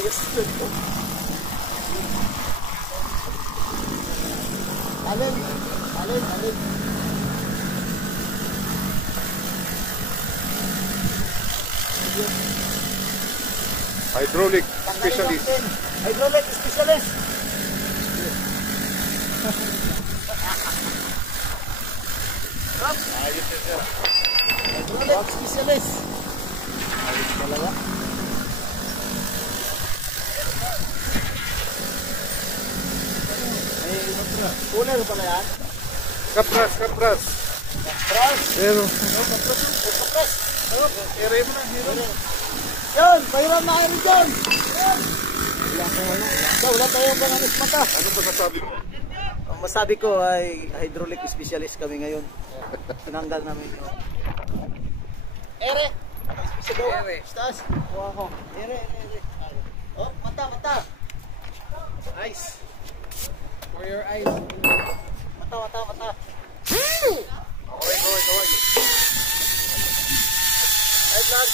Ayos doon po. Alin. Hydraulic specialist. Hydraulic specialist. Ayos yun sir. Hydraulic specialist. Ayos talaga. Cooler pala yan. Kapras. Kapras. Pero. Kapras. Ere mo na. Yun, pahiram na kayo dyan. Wala tayong panganis mata. Ano ba nasabi mo? Ang masabi ko ay hydraulic specialist kami ngayon. Tinanggal namin yun. Ere! Ere. Stas. Kuha ko. Ere. Oh, mata. Eyes. For your eyes. Mata. Kaway. Ay, vlog.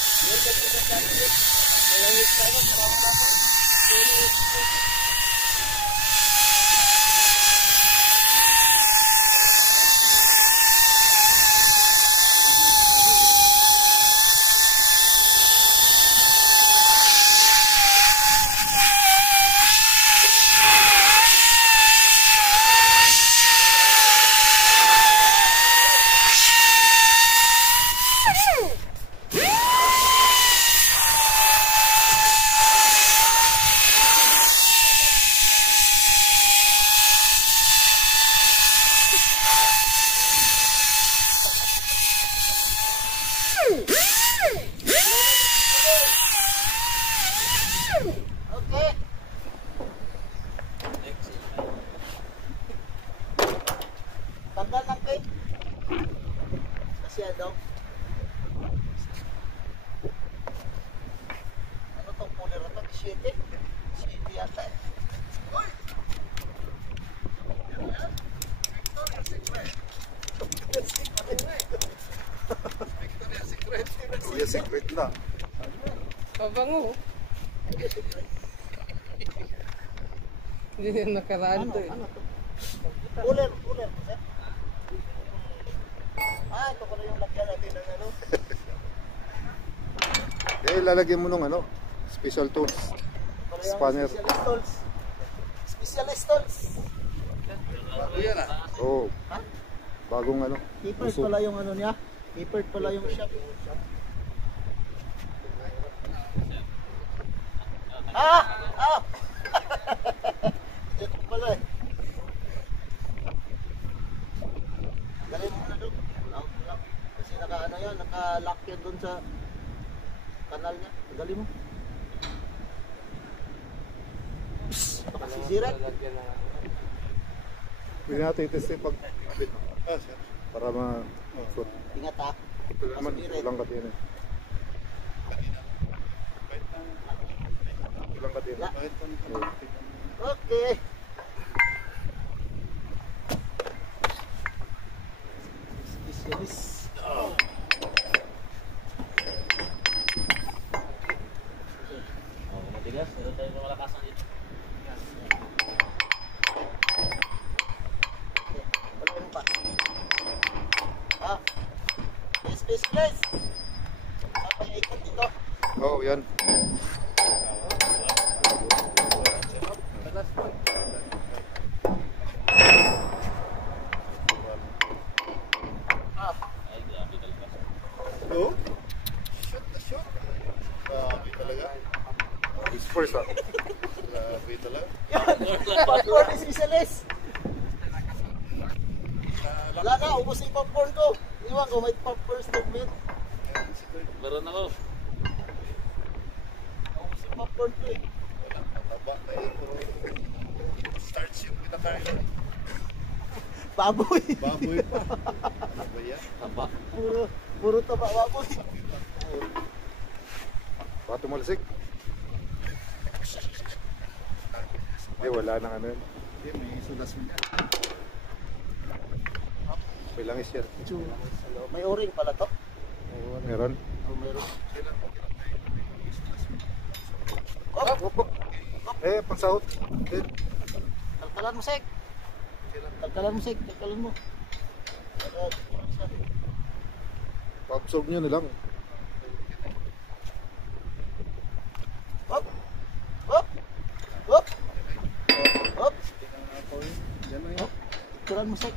Okay. Tanggal ng cake. Kasi daw. Ano tong cooler na to? 7 yata eh. Kuya secret lang. Pabango. Hindi na nakaraan to eh. Ano to? Cooler. Sir? Ito pala yung lagyan natin ng ano. Lalagyan mo nung special tools. Spanner. Specialist tools. Oo. Ha? Bagong Keeper pala yung ano niya. Keeper pala yung shop. Ito pala eh. Galing mo na doon. Kasi naka-lock yan doon sa kanal niya. Galing mo. Baka sisirat. Pwede natin i-test pag para ma-ikot. Ingat ha. Ito naman, ulang kat yan eh. Ulang kat yan. Okay. Specialist. Matigas, meron tayong malakasan dito. Wala pa. Please. Saan pa yung ikot dito? Oo, yan. Hello? Shoot. Grabe talaga. It's first Grabe talaga. Popcorn is specialist. Wala na, ubos yung popcorn ko. Iwan ko, may popcorn statement. Meron ako. Ubos yung popcorn ko eh. Taba na yun. Starts yung pinakain. Baboy. Baboy pa. Ano ba yan? Taba. Puro taba baboy. Baka tumalsik. Wala nang ano yun. May sulas mo yan. May langis yan. May o-ring pala to. Meron? Meron. Oh, Eh, pansahot. Eh, Kalkalan mo, Sek. Kalkalan mo, Sek. Kalkalan mo. pa-absorb nyo nilang. Hop! Hop! Hop! Hop! Hop! Picturean mo, Sek.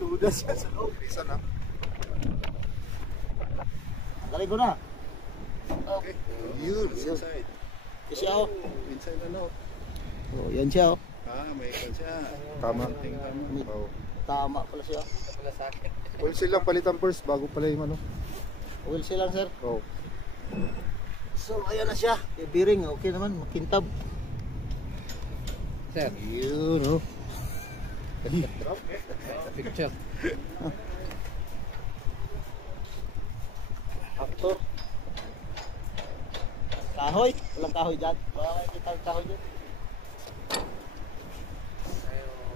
Sudas yan sa loob. Isa na. Tanggalin ko na. Okay. Yun. Inside. Siya, oh. Inside ano? Oh, yan siya, oh. May ikon siya. Tama. Oh. Tama pala siya. Wala sa akin. Oil seal lang palitan first bago pala yung ano. Oil seal lang, sir. Oh. So, ayan na siya. Yung bearing, okay naman. Makintab. Sir, Yun, oh. picture. Actor. Kahoy. Walang kahoy dyan. Wala kayo kita ang kahoy dyan.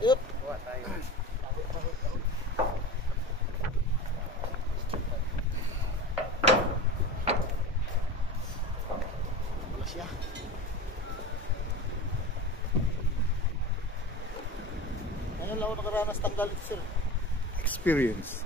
Yup. Kuha tayo. Wala siya. Ngayon lang ako nakaranas tanggal ito, sir. Experience.